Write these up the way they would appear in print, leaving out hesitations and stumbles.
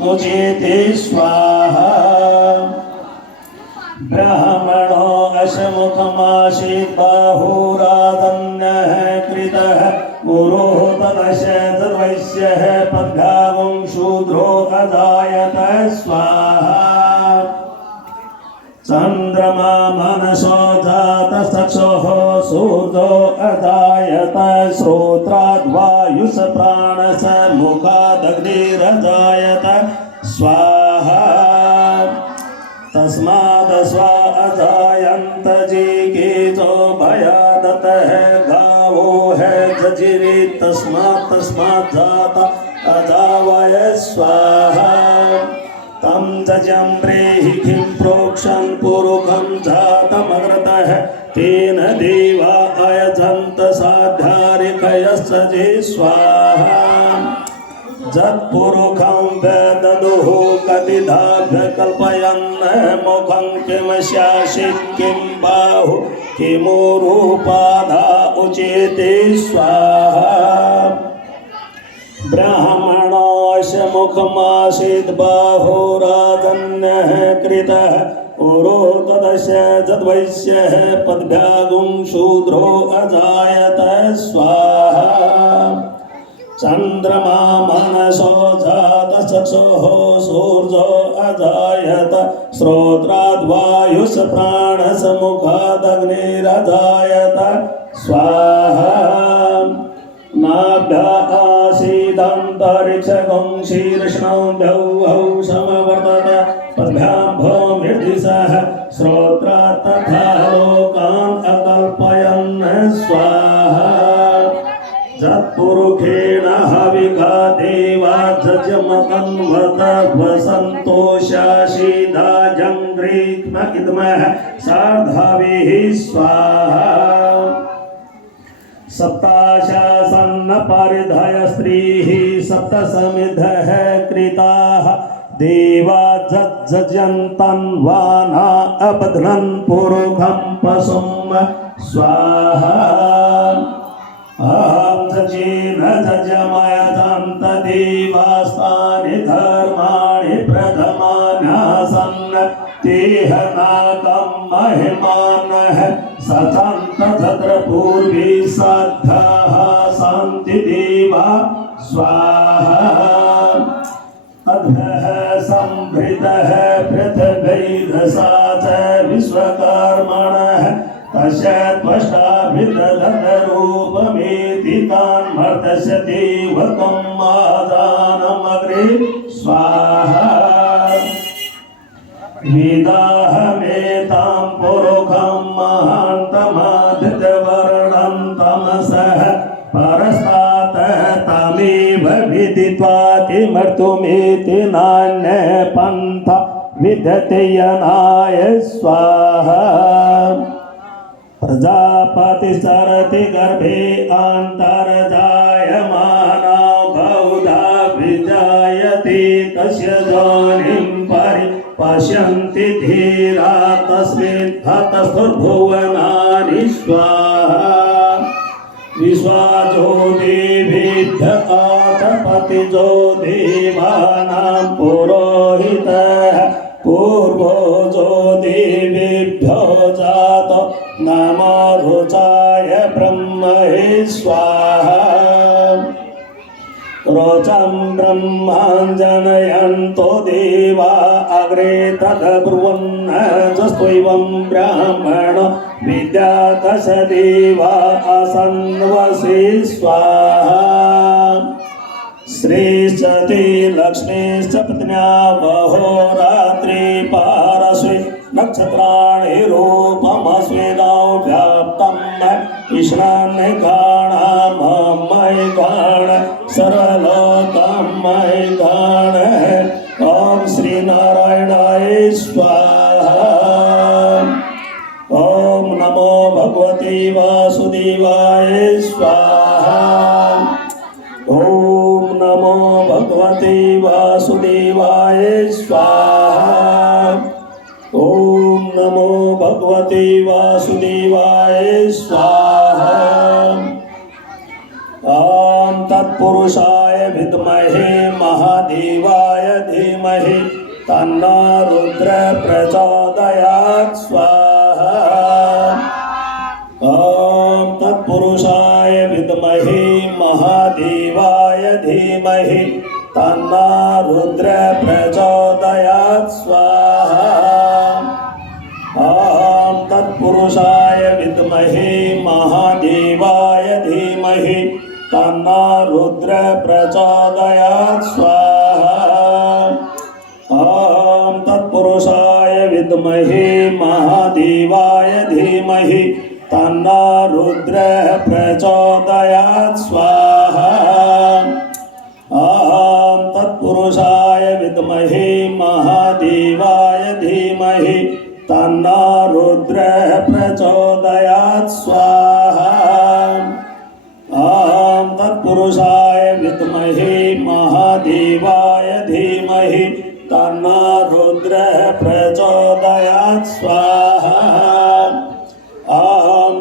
मुचेते स्वाहा ब्राह्मणो अशमुखमासीत् बाहुरादन्यः कृतः पुरोहतदश तद्वैश्यः पद्भागं शूद्रो अजायत स्वाहा चन्द्रमा मनसो जातचक्षुः सूर्यो अजायत श्रोत्राद्वायुष प्राणस मुखादग्निरजायत स्वाहा तस्माद् स्वा अजायन्त जिगीतो भयादतः गावो है जजिरे तस्मात् जाता अजावय स्वाहा तं जजं प्रेहि प्रोक्षन् पुरुखं जातमग्रतः तेन देवा अयजन्त साध्यारिकयश्च जे स्वाहा जत्पुरुखं वेददुः कतिधाभ्य कल्पयन् मुखं किं स्यासित् किं बाहु किमुरूपाधा उचेते स्वाहा ब्राह्मणोऽस्य मुखमासीत् बाहुरादन्यः कृतः पुरोहतदश तद्वैश्यः पद्भ्यागुं शूद्रो अजायत स्वाहा चन्द्रमा मनसो जातचक्षुः सूर्यो अजायत श्रोत्राद्वायुष प्राणस मुखादग्निरजायत स्वाहा नाभ्य आसीदन्तरिक्षगं शीर्ष्णं द्यौः समवर्तत पद्भ्यां भूमिर्दिशः श्रोत्रात् तथा लोकान् अकल्पयन् स्वाहा जत्पुरुषेण हविका देवा जजमतन्वत वसन्तोषाशीदा जङ्घ्रीक्ष्म इद्मः सार्धविः स्वाहा सप्ताशासन्न परिधय स्त्रीः सप्तसमिधः कृताः देवा जज्जन्तन्वाना अबध्नन् पुरुखं पशुं स्वाहा अहं जजेन जजमयजन्त देवास्तानि धर्माणि प्रथमान्यासन् तेह नाकं महिमानः सचन्त तत्र पूर्वी साध्याः सन्ति देवा स्वाहा अद्भः संभृतः पृथ्वीरसा च विश्वकर्मणः तस्य त्वष्टाभिदधरूपमेति तान्मर्तस्य देवतं आदानमग्रे स्वाहा वेदाहमेतां पुरुखं महान्तमादित्यवर्णं तमसः परस्तात् तमेव विदित्वा किमर्थमेति नान्यः पन्था विद्यते यनाय स्वाहा प्रजापति सरति गर्भे अन्तर्जायमाना बहुधा विजायते तस्य जोनिं पश्यन्ति धीरा तस्मिन् हतस्थुर्भुवनानि स्वाहा विश्वाजो देवेभ्य आतपतिजो देवानां पुरोहितः पूर्वजो देवेभ्यो जातो नमो रुचाय ब्रह्मणे स्वाहा रोचं ब्रह्माञ्जनयन्तो देवा अग्रे तद्ब्रुवन् जस्त्वैवं ब्राह्मणो विद्यातस देवा असन्वसे स्वाहा श्रीश्चते लक्ष्मीश्च पत्न्या वहोरात्रि पारस्वे नक्षत्राणि रूपमस्वेदौ व्याप्तं ईश्वरन् गाणमय गाण सर्वलोकं मय गाण ॐ श्रीनारायणाय स्वाहा ॐ नमो भगवते वासुदेवाय स्वाहा ॐ नमो भगवते वासुदेवाय स्वाहा ॐ नमो भगवते वासुदेवाय स्वाहा ॐ तत्पुरुषाय विद्महे महादेवाय धीमहि तन्नो रुद्र प्रचोदयात् स्वाहा। ॐ तत्पुरुषाय विद्महे महादेवाय धीमहि तन्नो रुद्र प्रचोदयात् स्वाहा। ॐ तत्पुरुषाय विद्महे महादेवाय धीमहि तन्नो रुद्र प्रचोदयात् स्वाहा। ॐ तत्पुरुषाय विद्महे महादेवाय धीमहि तन्नो रुद्र प्रचोदयात् स्वाहा। ॐ तत्पुरुषाय विद्महे महादेवाय धीमहि तन्नो रुद्र प्रचोदयात् स्वाहा। ॐ तत्पुरुषाय विद्महे महादेवाय धीमहि तन्नो रुद्र प्रचोदयात् स्वाहा। ॐ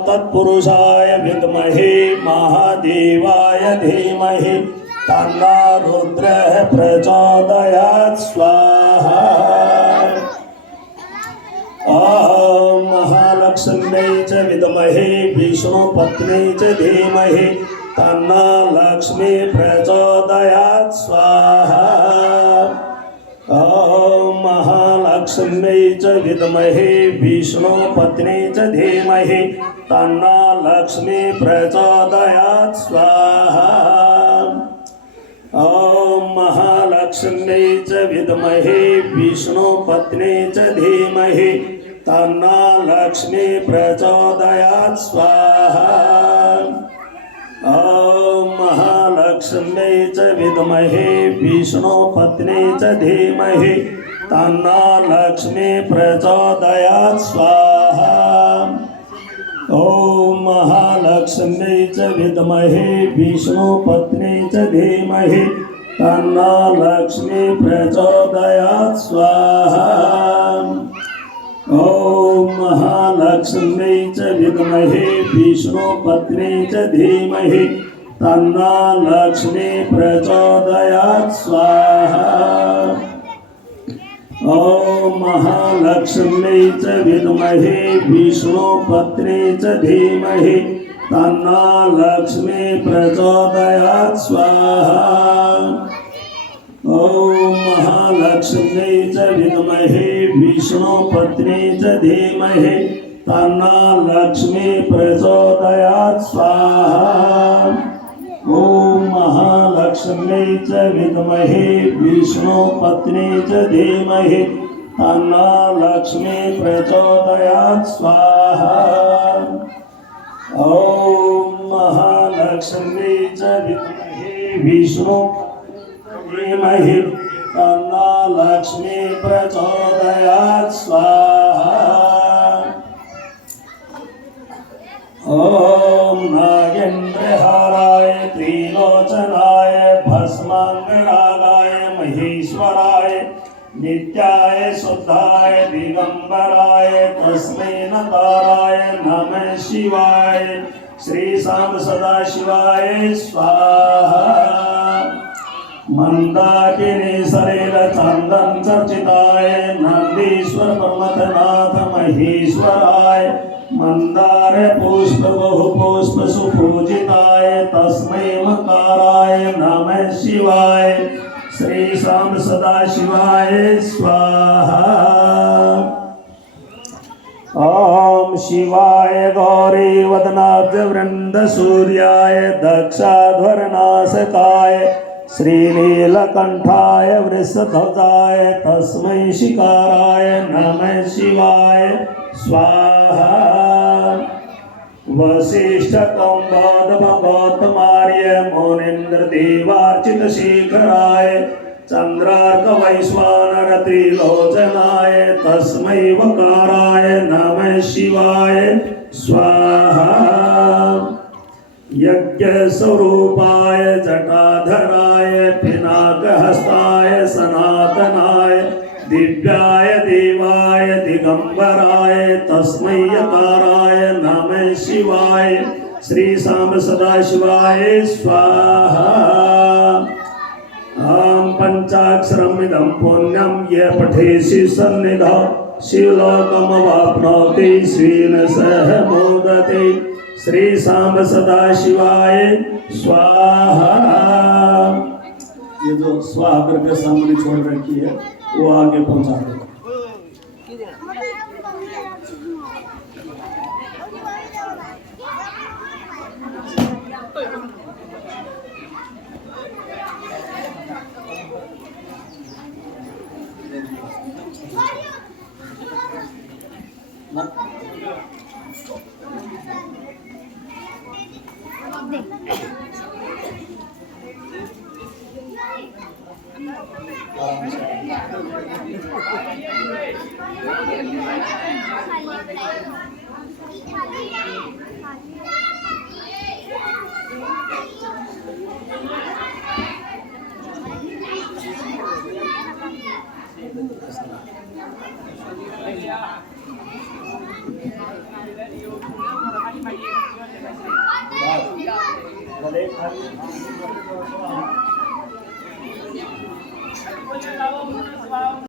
तत्पुरुषाय विद्महे महादेवाय धीमहि तन्नो रुद्र प्रचोदयात् स्वाहा। ॐ महालक्ष्म्यै च विद्महे विष्णुपत्न्यै च धीमहि तन्नो लक्ष्मी प्रचोदयात् स्वाहा। ॐ महालक्ष्म्यै च विद्महे विष्णुपत्न्यै च धीमहि तन्नो लक्ष्मी प्रचोदयात् स्वाहा। ॐ महालक्ष्म्यै च विद्महे विष्णुपत्न्यै च धीमहि तन्नो लक्ष्मी प्रचोदयात् स्वाहा। ॐ महालक्ष्म्यै च विद्महे विष्णुपत्न्यै च धीमहि तन्नो लक्ष्मी प्रचोदयात् स्वाहा। ॐ महालक्ष्म्यै च विद्महे विष्णुपत्न्यै च धीमहि तन्नो लक्ष्मी प्रचोदयात् स्वाहा। ॐ महालक्ष्म्यै च विद्महे विष्णुपत्न्यै च धीमहि तन्नो लक्ष्मी प्रचोदयात् स्वाहा। ॐ महालक्ष्म्यै च विद्महे विष्णुपत्न्यै च धीमहि तन्नो लक्ष्मी प्रचोदयात् स्वाहा। ॐ महालक्ष्म्यै च विद्महे विष्णुपत्न्यै च धीमहि तन्नो लक्ष्मी प्रचोदयात् स्वाहा। ॐ महालक्ष्म्यै च विद्महे विष्णुपत्न्यै च धीमहि तन्नो लक्ष्मी प्रचोदयात् स्वाहा। ॐ महालक्ष्म्यै च विद्महे विष्णुपत्न्यै तन्नो लक्ष्मी प्रचोदयात् स्वाहा। ॐ नागेन्द्रहाराय त्रिलोचनाय भस्माङ्गरागाय महेश्वराय नित्याय शुद्धाय दिगंबराय तस्मै नकाराय नमः शिवाय। श्री सांब सदाशिवाय स्वाहा। मंदाकिनी सरेल चंदन चर्चिताय नंदीश्वर प्रमथनाथ महेश्वराय मंदार पुष्प बहु पुष्प सुपूजिताय तस्मै मकाराय नमः शिवाय। श्री सांब सदाशिवाय स्वाहा। ॐ शिवाय गौरी वदनाब्ज वृंद सूर्याय दक्षाध्वरनाशकाय श्रीनीलकंठाय वृषध्वजाय तस्मै शिकाराय नमः शिवाय स्वाहा। वसिष्ठकौम्बोधभगवत्मार्य मुनीन्द्रदेवार्चितशेखराय चंद्रार्कवैश्वानर त्रिलोचनाय तस्मै वकाराय नमः शिवाय स्वाहा। यज्ञस्वरूपाय जटाधराय पिनाकहस्ताय सनातनाय दिव्याय देवाय दिगंबराय तस्मै यकाराय नमः शिवाय। श्री सांब सदाशिवाय स्वाहा। आम पंचाक्षरमिदं पुण्यं ये पठेसि सन्निधौ शिवलोकमवाप्नोति स्वेन सह मोदते। श्री सांब सदाशिवाय स्वाहा। ये जो स्वाहा करके सामने छोड़ रखी है वो आगे पहुंचा दो।